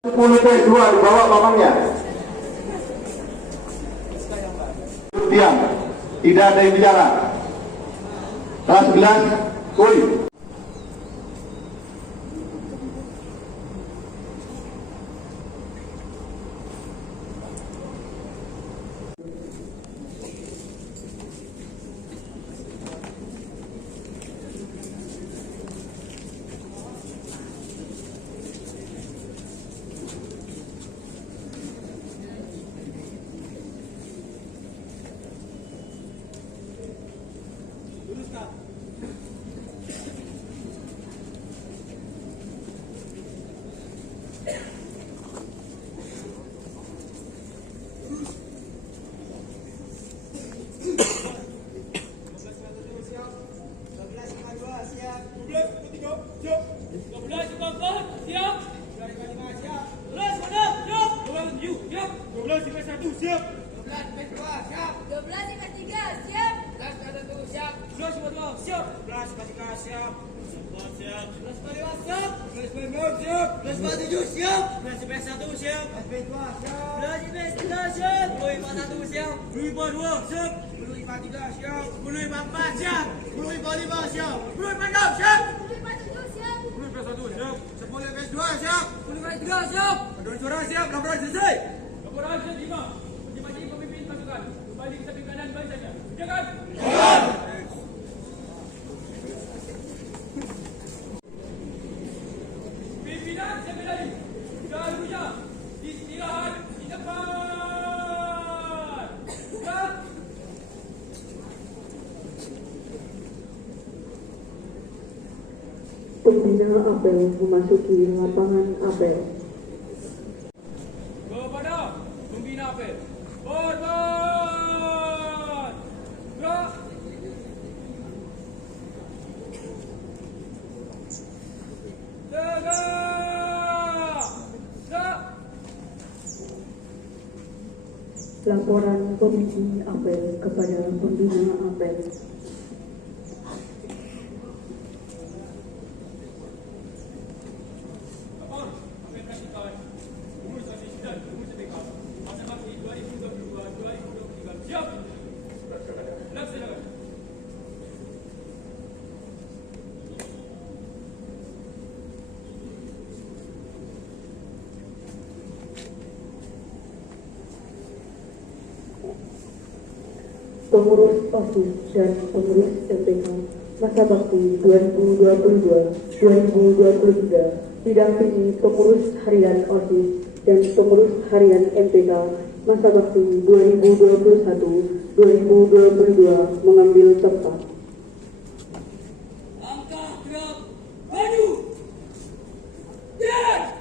10T2 dibawa pamannya. Diam, tidak ada yang bicara. Kelas 11, kuy. Pembina apel memasuki lapangan apel. Kepada pembina apel, hormat, gerak. Tegak, gerak. Laporan komisi apel kepada pembina apel. Pengurus OSIS dan pengurus LPK masa bakti 2022-2023 didampingi pengurus harian OSIS dan pengurus harian MPK masa bakti 2021-2022 mengambil tempat. Angkat gerak, maju. Jalan.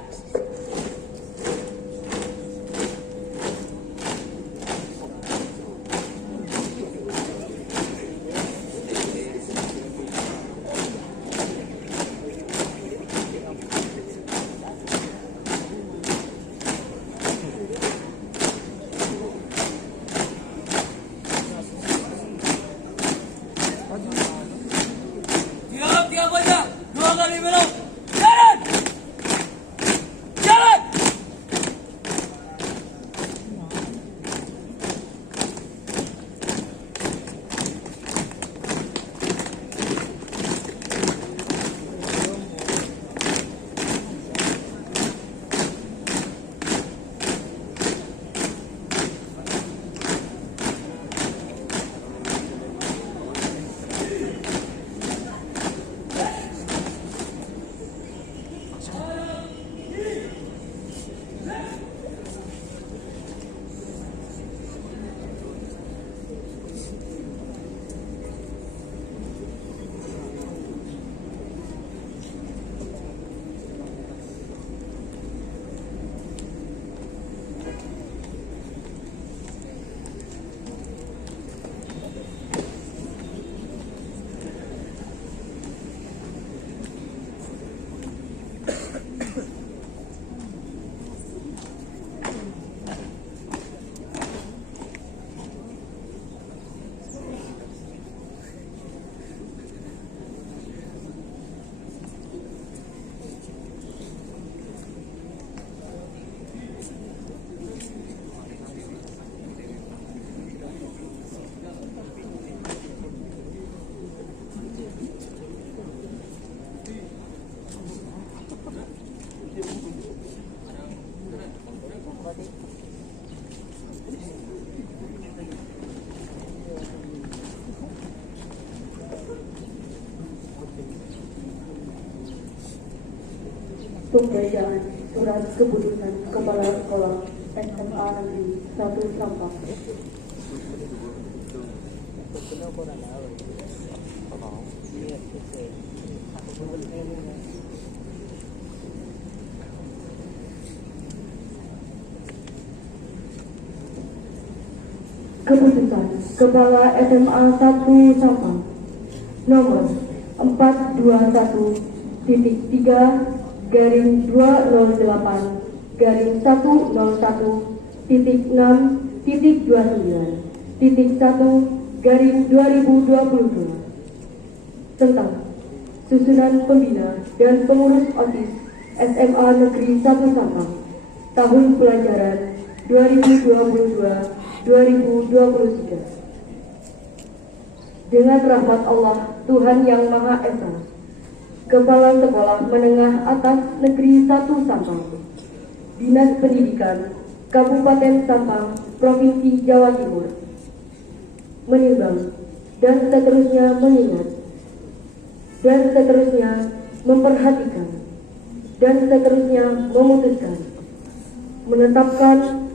Pembacaan Surat Keputusan Kepala Sekolah SMA Negeri 1 Sampang. Keputusan Kepala SMA 1 Sampang nomor 421-3/6/6.6.1.1/2022 tentang susunan pembina dan pengurus OSIS SMA Negeri 1 Sampang tahun pelajaran 2022-2023. Dengan rahmat Allah Tuhan Yang Maha Esa, Kepala Sekolah Menengah Atas Negeri 1 Sampang, Dinas Pendidikan Kabupaten Sampang, Provinsi Jawa Timur, menimbang dan seterusnya mengingat dan seterusnya memperhatikan dan seterusnya memutuskan menetapkan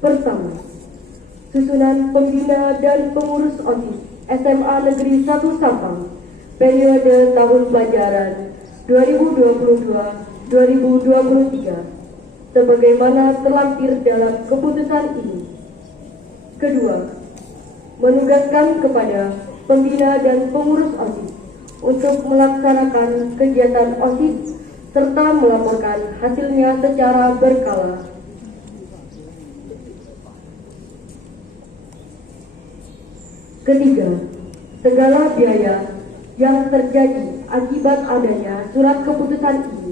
pertama, susunan pembina dan pengurus OSIS SMA Negeri 1 Sampang periode tahun pelajaran 2022-2023 sebagaimana terlampir dalam keputusan ini. Kedua, menugaskan kepada pembina dan pengurus OSIS untuk melaksanakan kegiatan OSIS serta melaporkan hasilnya secara berkala. Ketiga, segala biaya yang terjadi akibat adanya surat keputusan ini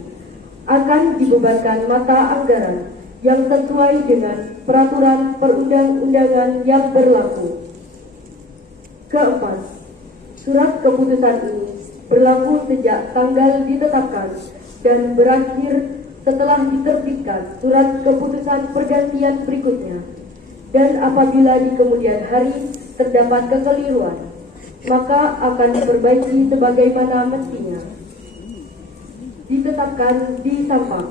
akan dibebankan mata anggaran yang sesuai dengan peraturan perundang-undangan yang berlaku. Keempat, surat keputusan ini berlaku sejak tanggal ditetapkan dan berakhir setelah diterbitkan surat keputusan pergantian berikutnya. Dan apabila di kemudian hari terdapat kekeliruan, maka akan diperbaiki sebagaimana mestinya. Ditetapkan di Sampang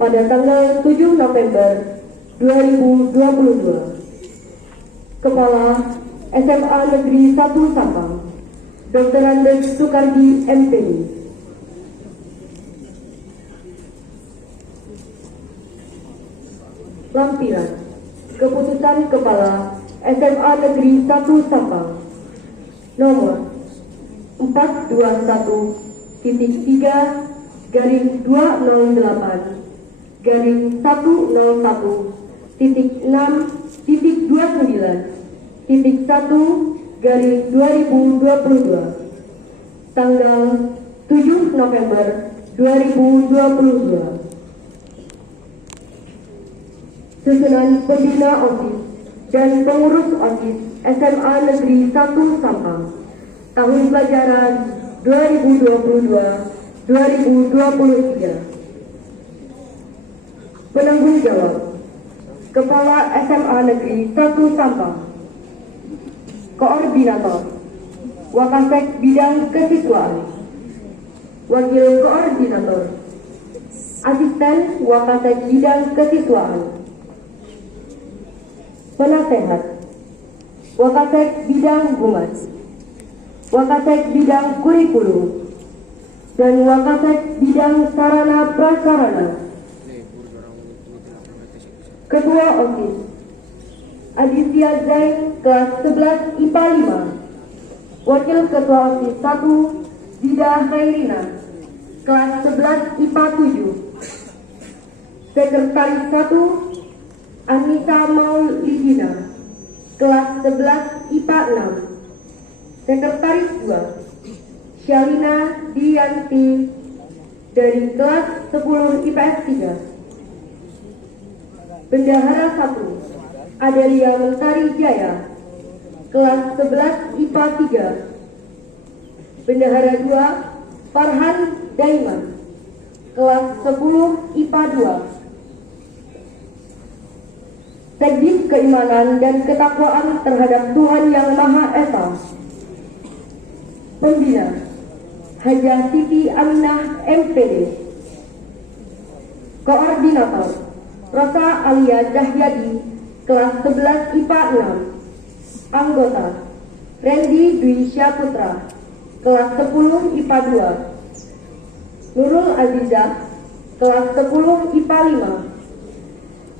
pada tanggal 7 November 2022. Kepala SMA Negeri 1 Sampang, Dr. Andes Sukardi MPD. Lampiran Keputusan Kepala SMA Negeri 1 Sampang nomor 421-3/109.1/2022 tanggal 7 November 2022. Susunan pembina OSIS dan pengurus OSIS SMA Negeri 1 Sampang tahun pelajaran 2022-2023. Penanggung jawab Kepala SMA Negeri 1 Sampang, Koordinator Wakasek Bidang Kesiswaan, Wakil Koordinator Asisten Wakasek Bidang Kesiswaan, Penasehat Wakasek Bidang Humas, Wakasek Bidang Kurikulum, dan Wakasek Bidang Sarana Prasarana. Ketua OSIS Aditya Zain, kelas 11 IPA 5. Wakil Ketua OSIS 1 Dida Khairina, kelas 11 IPA 7. Sekretaris 1 Anissa Maulidina, kelas 11 IPA 6. Sekretaris 2 Syalina Dianti dari kelas 10 IPS 3. Bendahara 1 Adelia Mentari Jaya, kelas 11 IPA 3. Bendahara 2 Farhan Daiman, kelas 10 IPA 2. Teknik keimanan dan ketakwaan terhadap Tuhan Yang Maha Esa. Pembina Hajah Siti Aminah MPD, Koordinator Rosa Alia Cahyadi, kelas 11 IPA 6. Anggota Randy Dwi Syaputra, kelas 10 IPA 2. Nurul Azizah, kelas 10 IPA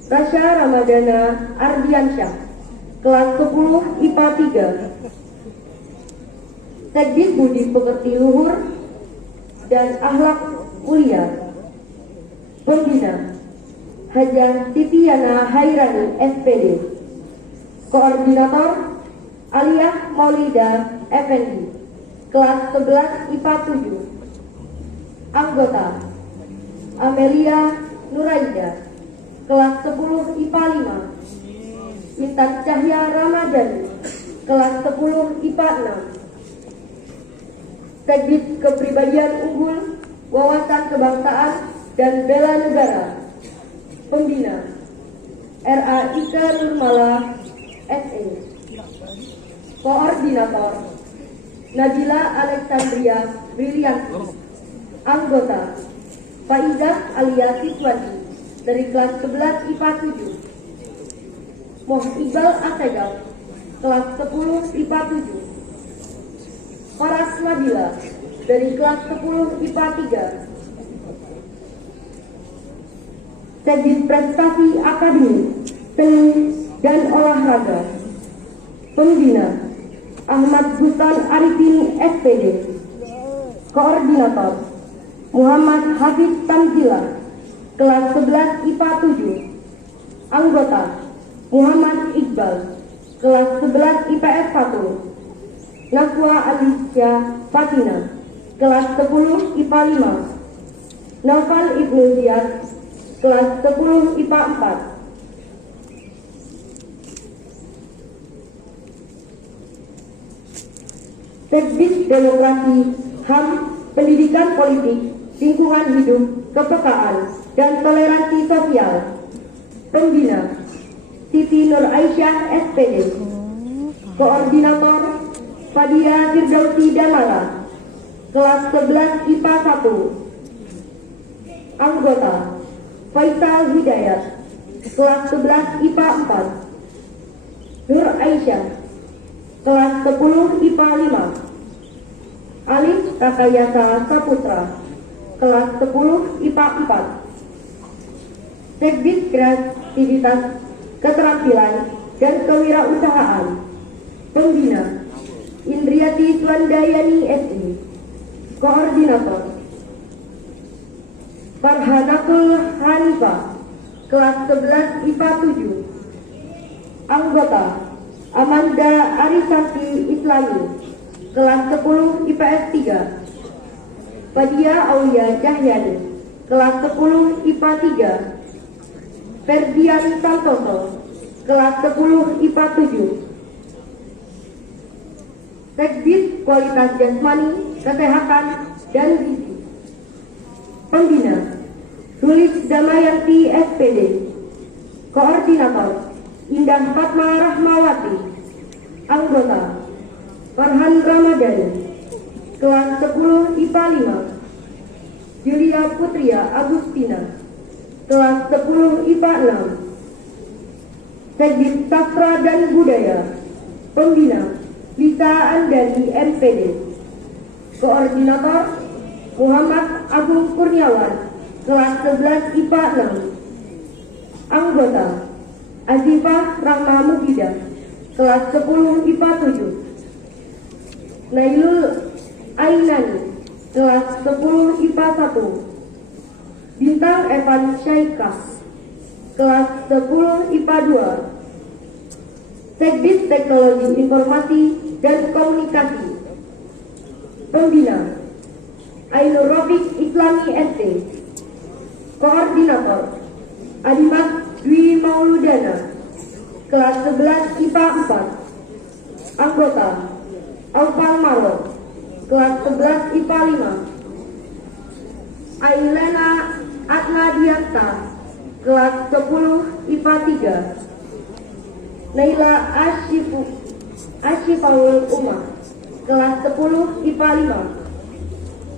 5. Rasya Ramadana Ardiansyah, kelas 10 IPA 3. Sekdit Budi Pekerti Luhur dan Akhlak Mulia. Pembina Hajah Titiana Hairani SPD. Koordinator Aliyah Maulida Effendi, kelas 11 IPA 7. Anggota Amelia Nuraida, kelas 10 IPA 5. Intan Cahya Ramadhani, kelas 10 IPA 6. Sekdit Kepribadian Unggul, Wawasan Kebangsaan dan Bela Negara. Pembina R.A. Ika Nurmala SE. Koordinator Nabila Alexandria Brilianti. Anggota Faidah Alia Siswati dari kelas 11 IPA 7. Moh Iqbal Asegaf, kelas 10 IPA 7. Faras Nabila dari kelas 10 IPA 3. Sekdit Prestasi Akademik, Seni dan Olahraga. Pembina Ahmad Gustan Arifin SPD. Koordinator Muhammad Hafiz Tamzila, kelas 11 IPA 7. Anggota Muhammad Iqbal, kelas 11 IPS 1. Naswa Alicia Fatina, kelas 10 IPA 5. Naufal Ibnu Ziyad, kelas 10 IPA 4. Sekdit Demokrasi, HAM, Pendidikan Politik, Lingkungan Hidup, Kepekaan, dan Toleransi Sosial. Pembina Siti Nur Aisyah SPD. Koordinator Fadia Firdausi Damara, kelas 11 IPA 1. Anggota Faisal Hidayat, kelas 11 IPA 4. Nur Aisyah, kelas 10 IPA 5. Alif Rakayasa Saputra, kelas 10 IPA 4. Sekdit Kreativitas, Keterampilan, dan Kewirausahaan. Pembina Indriati Suandayani SI. Koordinator Farhanatul Hanifah, kelas 11 IPA 7. Anggota Amanda Arisati Islami, kelas 10 IPS 3. Fadia Aulia Cahyani, kelas 10 IPA 3. Ferdian Santoso, kelas 10 IPA 7. Sekdit Kualitas Jasmani, Kesehatan, dan Gizi. Pembina Sulis Damayanti SPD. Koordinator Indah Fatma Rahmawati. Anggota Farhan Ramadhani, kelas 10 IPA 5. Julia Putria Agustina, kelas 10 IPA 6. Sekdit Sastra dan Budaya. Pembina Lisa Andani MPD. Koordinator Muhammad Agung Kurniawan, kelas 11 IPA 6. Anggota Azifah Rahma Mugidah, kelas 10 IPA 7. Nailul Ainani, kelas 10 IPA 1. Bintang Evan Syaikas, kelas 10 IPA 2. Sekdit Teknologi Informasi dan Komunikasi. Pembina Ainur Rofiq Islami SD. Koordinator Adimas Dwi Mauludana, kelas 11 IPA 4. Anggota Alfal Marlo, kelas 11 IPA 5. Ailena Atnadianta, kelas 10 IPA 3. Naila Asyifaul Umar, kelas 10 IPA 5.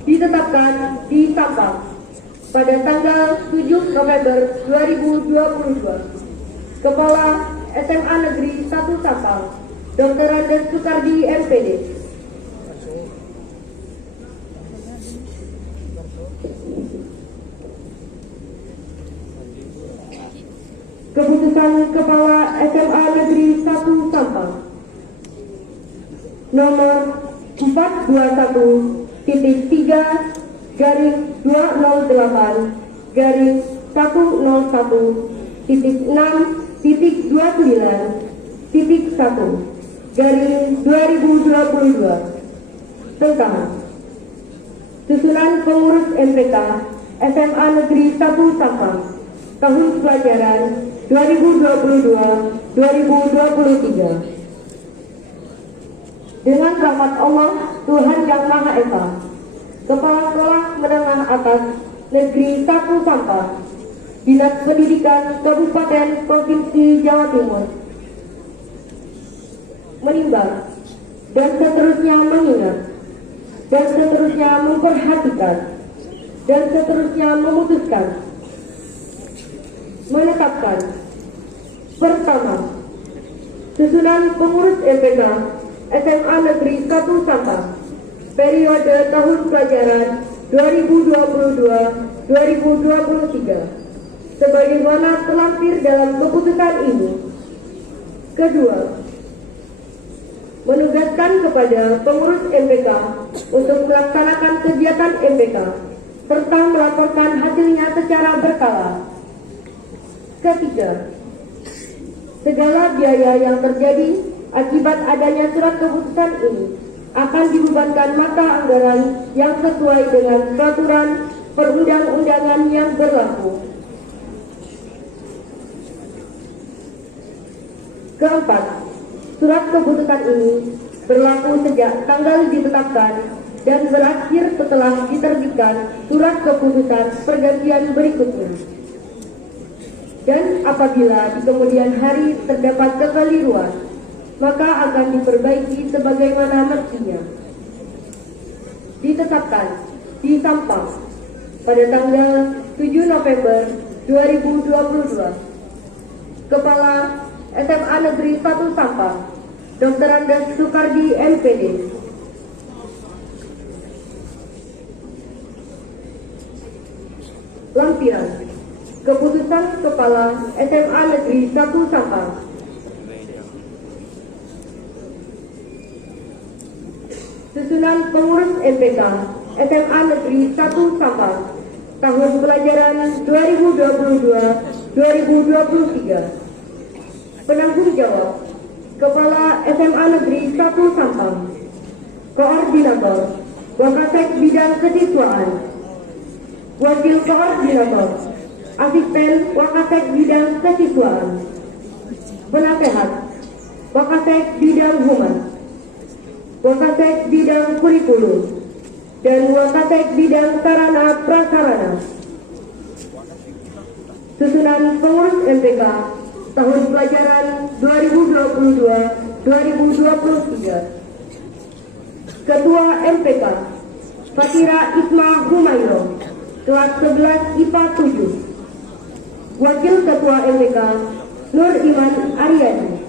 Ditetapkan di Sampang pada tanggal 7 November 2022, Kepala SMA Negeri 1 Sampang, Dr. Andes Sukardi, MPD. Keputusan Kepala SMA Negeri 1 Sampang nomor 421-4-001-6.9.1/2022 tentang susunan pengurus MPK SMA Negeri 1 Sampang tahun pelajaran 2022-2023. Dengan rahmat Allah Tuhan Yang Maha Esa, Kepala Sekolah Menengah Atas Negeri 1 Sampang, Dinas Pendidikan Kabupaten Provinsi Jawa Timur, menimbang dan seterusnya mengingat dan seterusnya memperhatikan dan seterusnya memutuskan, menetapkan: pertama, susunan pengurus MPK SMA Negeri 1 Sampang periode tahun pelajaran 2022-2023 sebagaimana terlampir dalam keputusan ini. Kedua, menugaskan kepada pengurus MPK untuk melaksanakan kegiatan MPK serta melaporkan hasilnya secara berkala. Ketiga, segala biaya yang terjadi akibat adanya surat keputusan ini akan dibebankan mata anggaran yang sesuai dengan peraturan perundang-undangan yang berlaku. Keempat, surat keputusan ini berlaku sejak tanggal ditetapkan dan berakhir setelah diterbitkan surat keputusan pergantian berikutnya. Dan apabila di kemudian hari terdapat kekeliruan, maka akan diperbaiki sebagaimana mestinya. Ditetapkan di Sampang pada tanggal 7 November 2022, Kepala SMA Negeri 1 Sampang, Dr. Andes Sukardi, MPD. Lampiran Keputusan Kepala SMA Negeri 1 Sampang. Susunan pengurus MPK SMA Negeri 1 Sampang tahun pelajaran 2022-2023. Penanggung jawab: Kepala SMA Negeri 1 Sampang. Koordinator Wakasek Bidang Kesiswaan. Wakil Koordinator Asisten Wakasek Bidang Kesiswaan. Penasehat Wakasek Bidang Humas, Wakasek Bidang Kurikulum, dan Wakasek Bidang Sarana Prasarana. Susunan pengurus MPK tahun pelajaran 2022-2023. Ketua MPK Fatira Isma Humayro, kelas 11 IPA 7. Wakil Ketua MPK Nur Iman Aryani,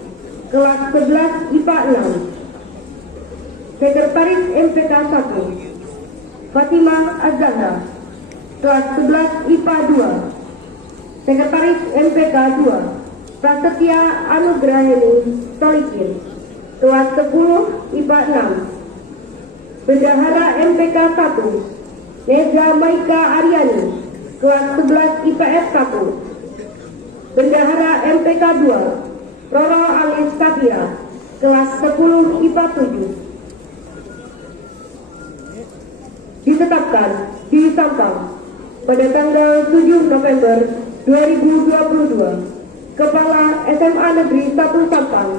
kelas 11 IPA 6. Sekretaris MPK 1 Fatimah Az-Zahra, kelas 11 IPA 2. Sekretaris MPK 2 Prasetya Anugraheni Solikin, kelas 10 IPA 6. Bendahara MPK 1 Neza Maika Aryani, kelas 11 IPS 1. Bendahara MPK 2 Roro Alis Safira, kelas 10 IPA 7. Ditetapkan di Sampang pada tanggal 7 November 2022, Kepala SMA Negeri 1 Sampang,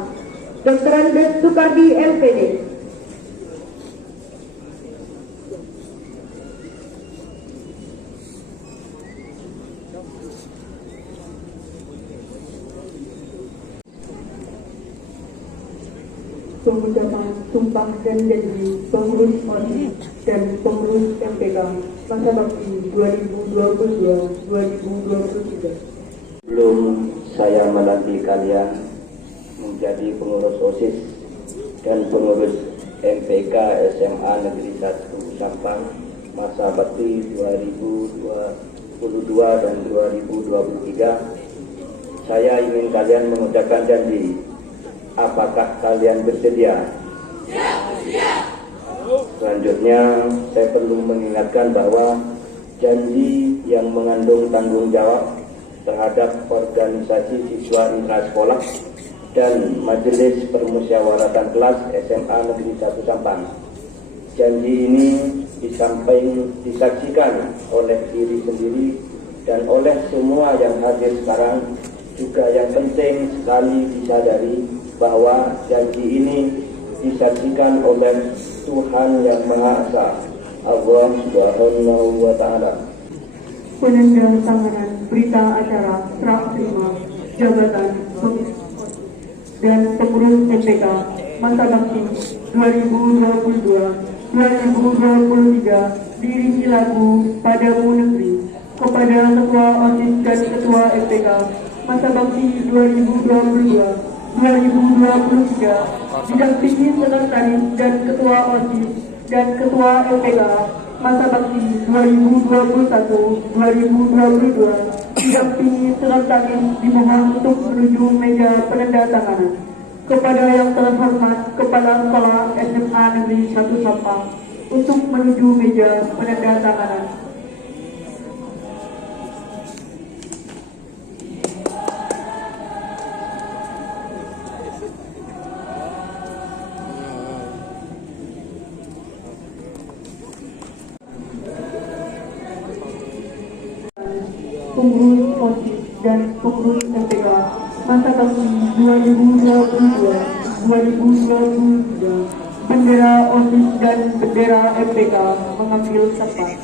Dr. Andes Sukardi, MPD. Pengucapan sumpah dan janji pengurus OSIS dan pengurus MPK masa bakti 2022-2023. Sebelum saya melantik kalian menjadi pengurus OSIS dan pengurus MPK SMA Negeri 1 Sampang masa bakti 2022 dan 2023, saya ingin kalian mengucapkan janji. Apakah kalian bersedia? Selanjutnya, saya perlu mengingatkan bahwa janji yang mengandung tanggung jawab terhadap organisasi siswa intrasekolah dan Majelis Permusyawaratan Kelas SMA Negeri 1 Sampang. Janji ini disaksikan oleh diri sendiri dan oleh semua yang hadir sekarang. Juga yang penting sekali disadari bahwa janji ini disaksikan oleh Tuhan Yang Maha Esa, Allah Subhanahu wa Ta'ala. Penandatanganan berita acara serah terima jabatan dan pengurus MPK masa bakti 2022-2023 di Rinjilabu Padamu Negeri kepada Ketua OSIS dan Ketua MPK masa bakti 2022-2023, didampingi sekretaris dan Ketua OSIS dan Ketua MPK masa bakti 2021-2022, didampingi sekretaris dimohon untuk menuju meja penandatanganan. Kepada yang terhormat Kepala Sekolah SMA Negeri 1 Sampang untuk menuju meja penandatanganan. Pengurus OSIS dan pengurus MPK masa bakti 2022-2023, bendera OSIS dan bendera MPK mengambil tempat.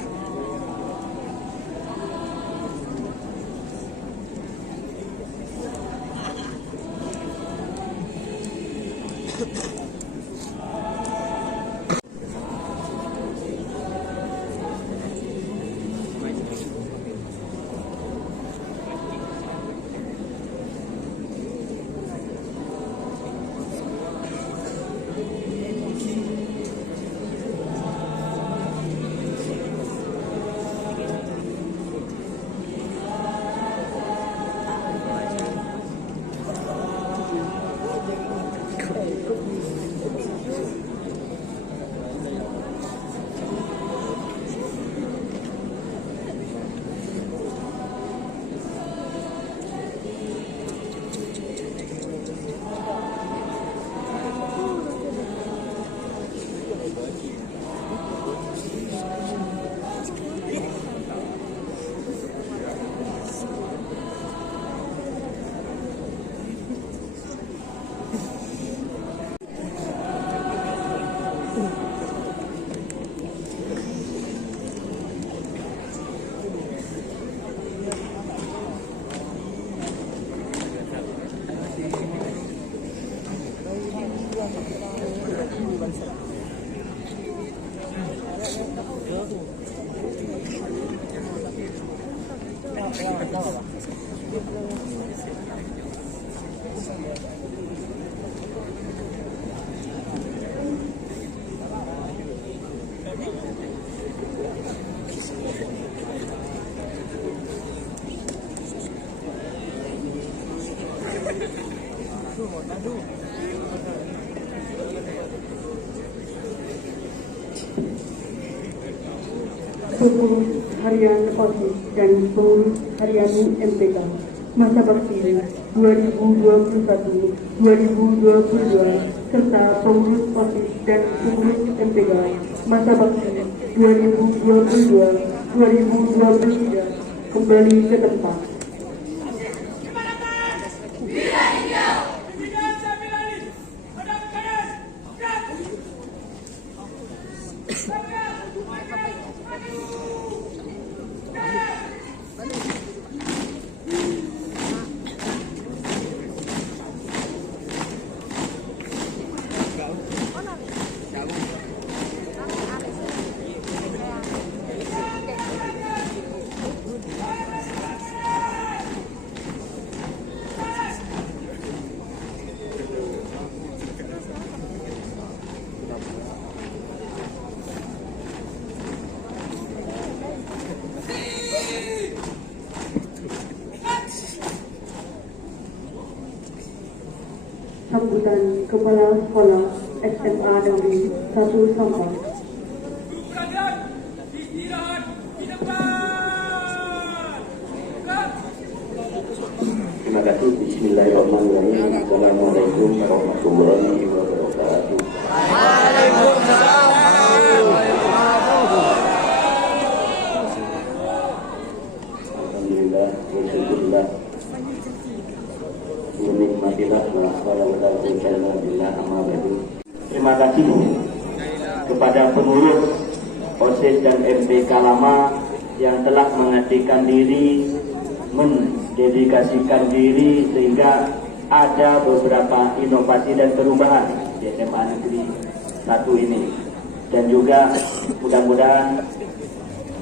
Pengurus Harian OSIS dan Pengurus Harian MPK masa bakti 2021-2022 serta Pengurus OSIS dan Pengurus MPK masa bakti 2022-2023 kembali ke tempat. sambutan Kepala Sekolah SMA Negeri 1 Sampang. Berada istirahat di depan. Gerak. Terima kasih. Bismillahirrahmanirrahim. Assalamualaikum warahmatullahi wabarakatuh. Alhamdulillah, wasyukurillah, menikmatilah Terima kasih kepada pengurus OSIS dan MPK lama yang telah mengabdikan diri, mendedikasikan diri sehingga ada beberapa inovasi dan perubahan di SMA Negeri 1 ini. Dan juga mudah-mudahan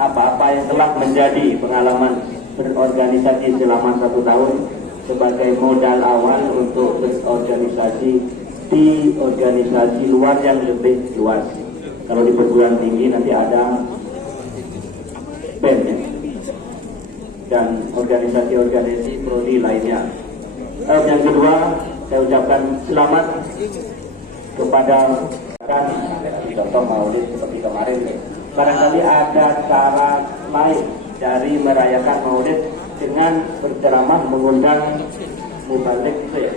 apa-apa yang telah menjadi pengalaman berorganisasi selama 1 tahun sebagai modal awal untuk berorganisasi di organisasi luar yang lebih luas. Kalau di perguruan tinggi nanti ada BEM ya, dan organisasi-organisasi prodi lainnya. Yang kedua, saya ucapkan selamat kepada contoh maulid seperti kemarin. Barangkali ada cara lain dari merayakan maulid dengan berceramah mengundang mubalik, itu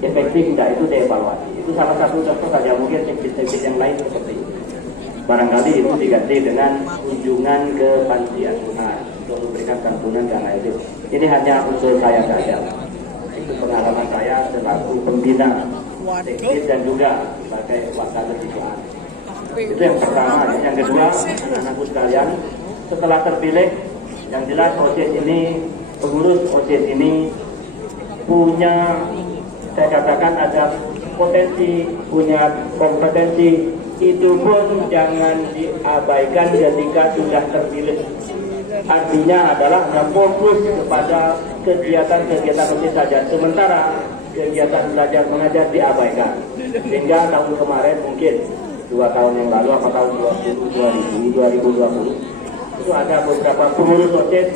efektif tidak, itu dievaluasi. Itu salah satu contoh saja, mungkin tips-tips yang lain seperti itu. Barangkali itu diganti dengan kunjungan ke panti asuhan untuk memberikan santunan dan lain-lain. Ini hanya usul saya saja. Itu pengalaman saya selaku pembina teknis dan juga sebagai wakil siswaan. Itu yang pertama. Yang kedua, anak-anakku sekalian, setelah terpilih, yang jelas OSIS ini, pengurus OSIS ini punya, saya katakan ada potensi, punya kompetensi, itu pun jangan diabaikan ketika sudah terpilih. Artinya adalah fokus kepada kegiatan-kegiatan OSIS saja, sementara kegiatan belajar mengajar diabaikan. Sehingga tahun kemarin, mungkin 2 tahun yang lalu, apa tahun 2020, itu ada beberapa pengurus OSIS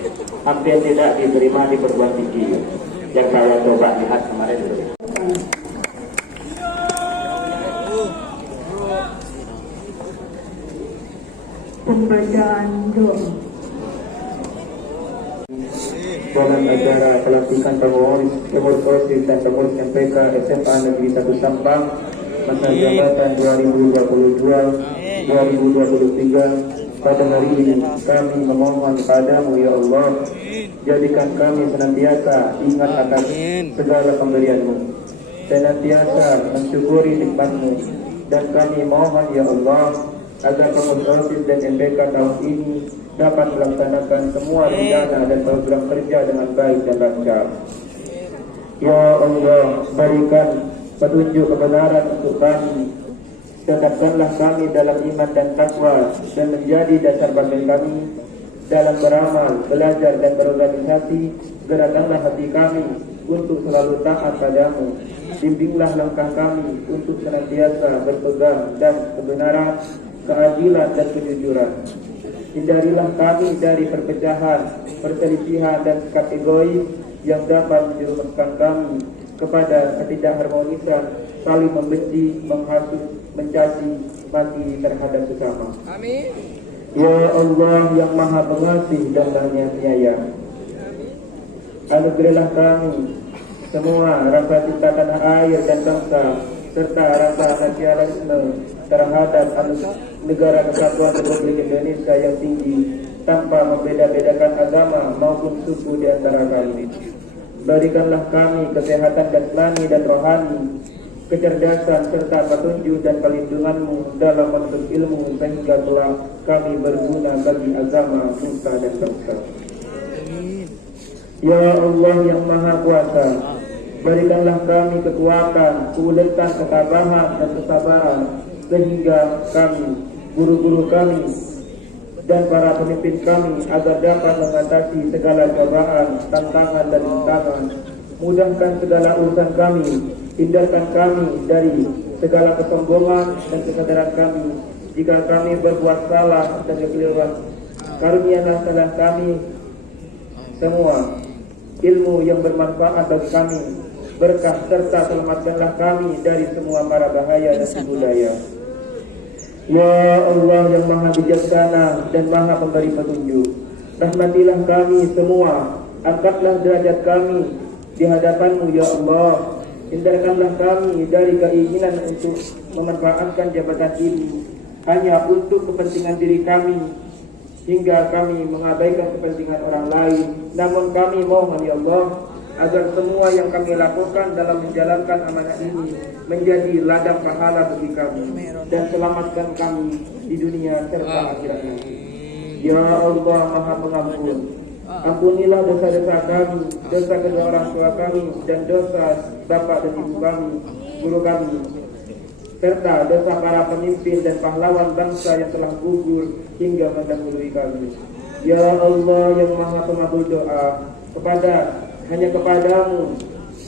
hampir tidak diterima di perguruan tinggi. Yang saya coba lihat kemarin itu. Pembacaan doa. Dalam acara pelantikan pengurus OSIS dan pengurus MPK SMA Negeri 1 Sampang masa jabatan 2022-2023, pada hari ini kami memohon padamu ya Allah, jadikan kami senantiasa ingat atas segala pemberianmu, senantiasa mensyukuri nikmatmu, dan kami mohon ya Allah agar pengurus OSIS dan MPK tahun ini dapat melaksanakan semua rencana dan program kerja dengan baik dan lancar. Ya Allah, berikan petunjuk kebenaran untuk kami, tetapkanlah kami dalam iman dan takwa, dan menjadi dasar batin kami dalam beramal, belajar dan berorganisasi. Gerakanlah hati kami untuk selalu taat padamu. Bimbinglah langkah kami untuk senantiasa berpegang dan kebenaran, keadilan dan kejujuran. Hindarilah kami dari perpecahan, perselisihan dan sikap egois yang dapat menjerumuskan kami kepada ketidakharmonisan, saling membenci, menghasut, mencaci maki terhadap sesama. Amin. Ya Allah yang Maha Pengasih dan Maha Penyayang, anugerahilah kami semua rasa cinta tanah air dan bangsa, serta rasa nasionalisme terhadap negara kesatuan Republik Indonesia yang tinggi, tanpa membeda-bedakan agama maupun suku di antara kami. Berikanlah kami kesehatan jasmani dan rohani, kecerdasan serta petunjuk dan pelindunganmu dalam menuntut ilmu, sehingga kelak kami berguna bagi agama, nusa dan bangsa. Ya Allah yang Maha Kuasa, berikanlah kami kekuatan, keuletan, ketabahan dan kesabaran, sehingga kami, guru-guru kami, dan para pemimpin kami agar dapat mengatasi segala cobaan, tantangan dan rintangan. Mudahkan segala urusan kami, hindarkan kami dari segala kesombongan dan kesadaran kami. Jika kami berbuat salah dan kekeliruan, karuniakanlah kami semua ilmu yang bermanfaat bagi kami, berkah serta selamatkanlah kami dari semua mara bahaya dan tipu daya. Ya Allah yang maha bijaksana dan maha pemberi petunjuk, rahmatilah kami semua, angkatlah derajat kami di hadapan-Mu ya Allah. Hindarkanlah kami dari keinginan untuk memanfaatkan jabatan ini hanya untuk kepentingan diri kami, hingga kami mengabaikan kepentingan orang lain. Namun kami mohon ya Allah, agar semua yang kami lakukan dalam menjalankan amanah ini menjadi ladang pahala bagi kami, dan selamatkan kami di dunia serta akhirat nanti. Ya Allah maha pengampun, ampunilah dosa-dosa kami, dosa kedua orang tua kami, dan dosa bapak dan ibu kami, guru kami, serta dosa para pemimpin dan pahlawan bangsa yang telah gugur hingga mendahului kami. Ya Allah yang maha pengabul doa, hanya kepadamu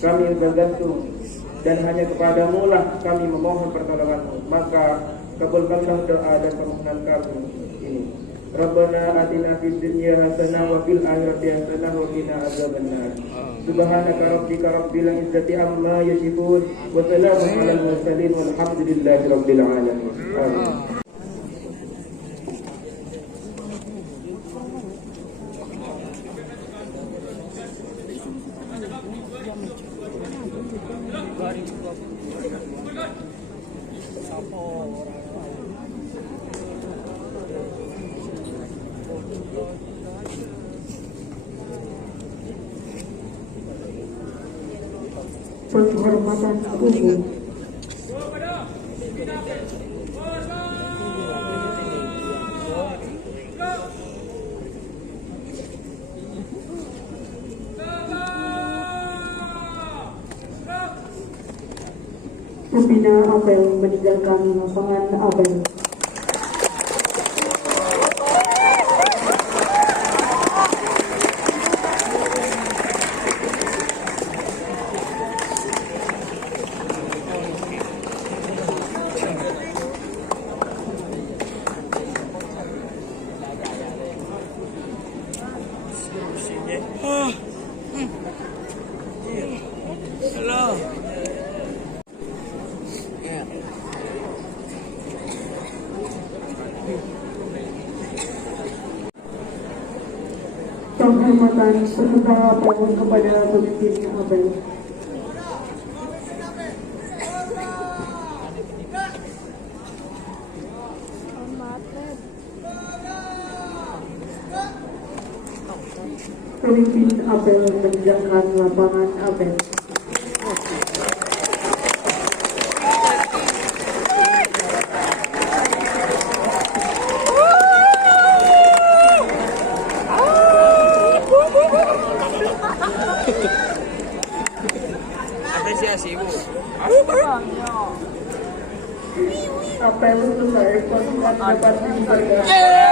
kami bergantung, dan hanya kepadamu lah kami memohon pertolonganmu. Maka kabulkanlah doa dan permohonan kami ini. Rabbana atina fid dunya hasanah wa fil akhirati hasanah wa qina adzabannar. Subhanaka rabbika rabbil izzati amma yasifun wa salamun alal mursalin walhamdulillahi rabbil alamin. Amin. Penghormatan umum. Pembina apel meninggalkan lapangan apel. Penghormatan peserta apel kepada pemimpin apel. Pemimpin apel meninggalkan lapangan apel. Apresiasi Bu. Apel selesai, pasukan dapat dibubarkan.